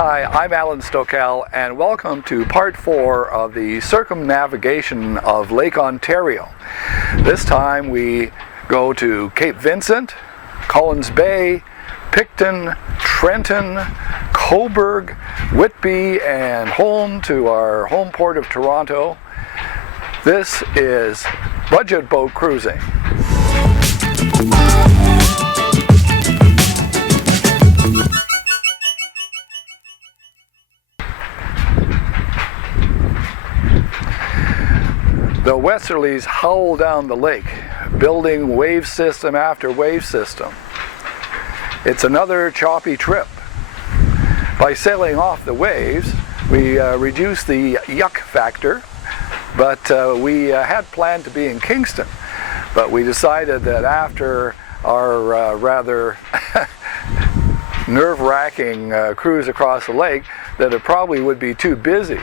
Hi, I'm Alan Stokel, and welcome to part 4 of the Circumnavigation of Lake Ontario. This time we go to Cape Vincent, Collins Bay, Picton, Trenton, Cobourg, Whitby, and home to our home port of Toronto. This is budget boat cruising. The westerlies howl down the lake, building wave system after wave system. It's another choppy trip. By sailing off the waves, we reduce the yuck factor, but we had planned to be in Kingston, but we decided that after our rather nerve-wracking cruise across the lake that it probably would be too busy.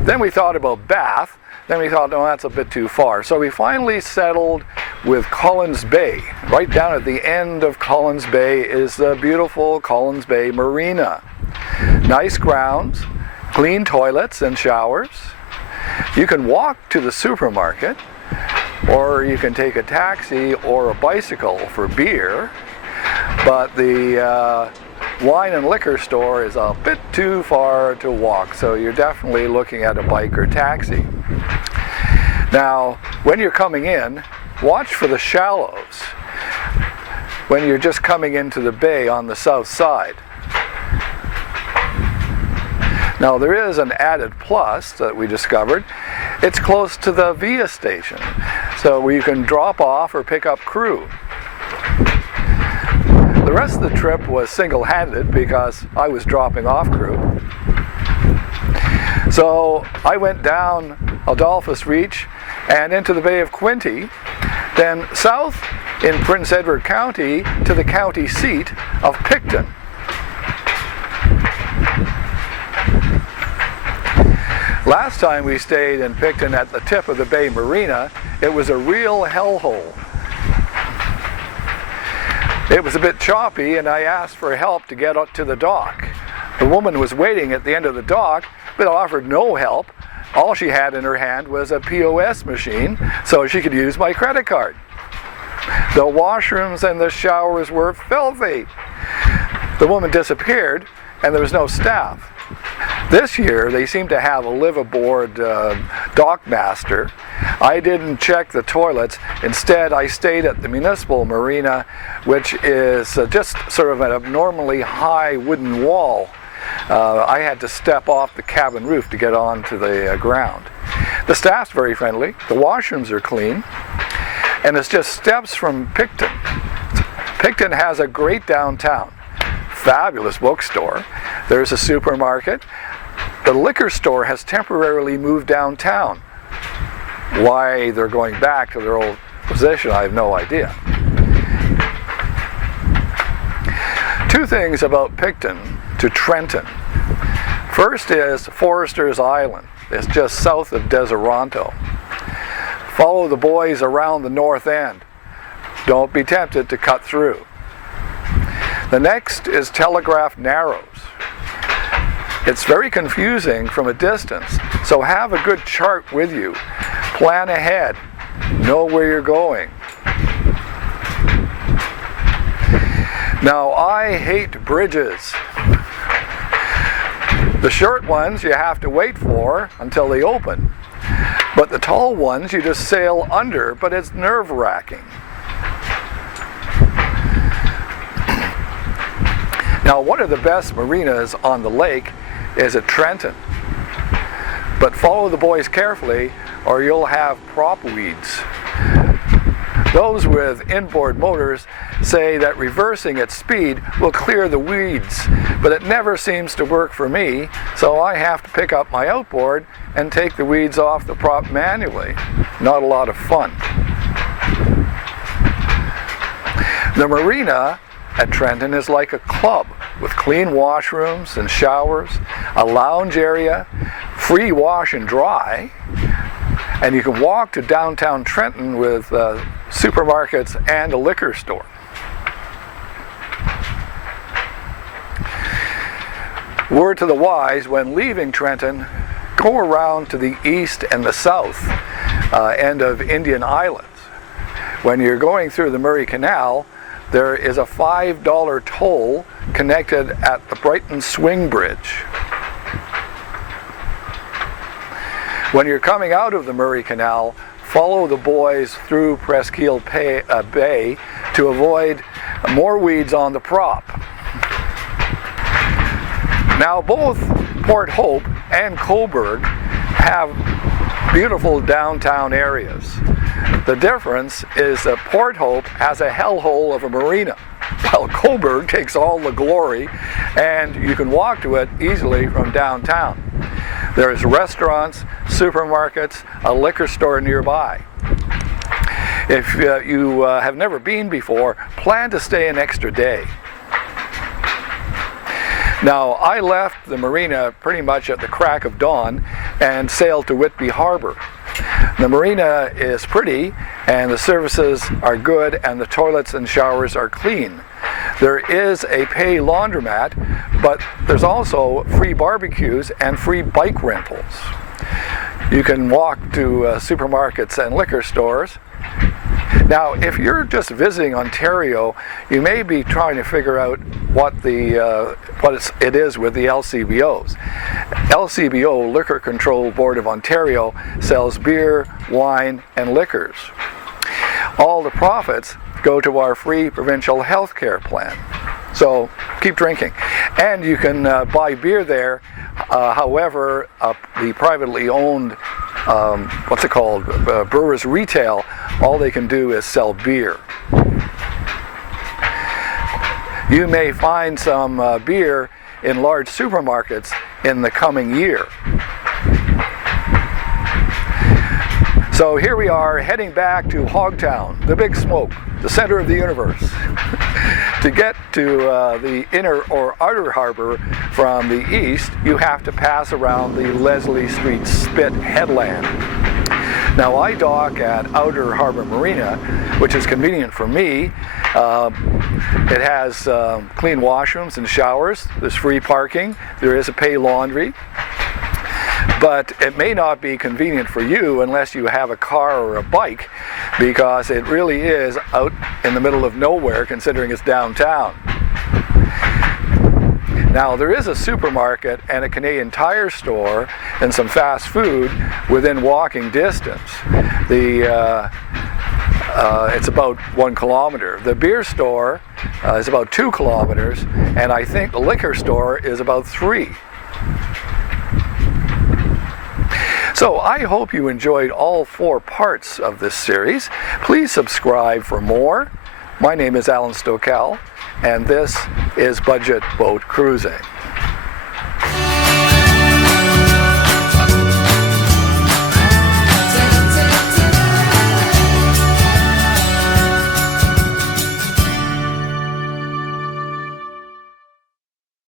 Then we thought about Bath. Then we thought, no, that's a bit too far. So we finally settled with Collins Bay. Right down at the end of Collins Bay is the beautiful Collins Bay Marina. Nice grounds, clean toilets and showers. You can walk to the supermarket, or you can take a taxi or a bicycle for beer. But the wine and liquor store is a bit too far to walk, so you're definitely looking at a bike or taxi. Now, when you're coming in, watch for the shallows when you're just coming into the bay on the south side. Now, there is an added plus that we discovered. It's close to the VIA station, so you can drop off or pick up crew. The rest of the trip was single-handed because I was dropping off crew. So I went down Adolphus Reach and into the Bay of Quinte, then south in Prince Edward County to the county seat of Picton. Last time we stayed in Picton at the tip of the Bay Marina, it was a real hellhole. It was a bit choppy, and I asked for help to get up to the dock. The woman was waiting at the end of the dock, but offered no help. All she had in her hand was a POS machine, so she could use my credit card. The washrooms and the showers were filthy. The woman disappeared, and there was no staff. This year, they seem to have a live-aboard dock master. I didn't check the toilets. Instead, I stayed at the Municipal Marina, which is just sort of an abnormally high wooden wall. I had to step off the cabin roof to get onto the ground. The staff's very friendly. The washrooms are clean. And it's just steps from Picton. Picton has a great downtown. Fabulous bookstore. There's a supermarket. The liquor store has temporarily moved downtown. Why they're going back to their old position, I have no idea. Two things about Picton to Trenton. First is Forester's Island. It's just south of Deseronto. Follow the boys around the north end. Don't be tempted to cut through. The next is Telegraph Narrows. It's very confusing from a distance, so have a good chart with you. Plan ahead. Know where you're going. Now, I hate bridges. The short ones you have to wait for until they open. But the tall ones you just sail under, but it's nerve-wracking. Now, one of the best marinas on the lake is at Trenton. But follow the boys carefully or you'll have prop weeds. Those with inboard motors say that reversing at speed will clear the weeds, but it never seems to work for me, so I have to pick up my outboard and take the weeds off the prop manually. Not a lot of fun. The marina at Trenton is like a club with clean washrooms and showers, a lounge area, free wash and dry, and you can walk to downtown Trenton with supermarkets and a liquor store. word to the wise: when leaving Trenton, go around to the east and the south end of Indian Islands. When you're going through the Murray Canal, there is a $5 toll connected at the Brighton Swing Bridge. When you're coming out of the Murray Canal, follow the buoys through Presqu'ile Bay to avoid more weeds on the prop. Now, both Port Hope and Cobourg have beautiful downtown areas. The difference is that Port Hope has a hellhole of a marina, while Cobourg takes all the glory, and you can walk to it easily from downtown. There's restaurants, supermarkets, a liquor store nearby. If you have never been before, plan to stay an extra day. Now, I left the marina pretty much at the crack of dawn and sailed to Whitby Harbor. The marina is pretty, and the services are good, and the toilets and showers are clean. There is a pay laundromat, but there's also free barbecues and free bike rentals. You can walk to supermarkets and liquor stores. Now, if you're just visiting Ontario, you may be trying to figure out what it is with the LCBOs. LCBO, Liquor Control Board of Ontario, sells beer, wine, and liquors. All the profits go to our free provincial health care plan. So keep drinking. And you can buy beer there. However, the privately owned, Brewers Retail, all they can do is sell beer. You may find some beer in large supermarkets in the coming year. So here we are heading back to Hogtown, the Big Smoke, the center of the universe. To get to the inner or outer harbor from the east, you have to pass around the Leslie Street Spit headland. Now, I dock at Outer Harbor Marina, which is convenient for me. It has clean washrooms and showers. There's free parking. There is a pay laundry. But it may not be convenient for you unless you have a car or a bike, because it really is out in the middle of nowhere considering it's downtown. Now, there is a supermarket and a Canadian Tire store and some fast food within walking distance. It's about 1 kilometer. The beer store is about 2 kilometers, and I think the liquor store is about 3. So I hope you enjoyed all 4 parts of this series. Please subscribe for more. My name is Alan Stokel, and this is Budget Boat Cruising.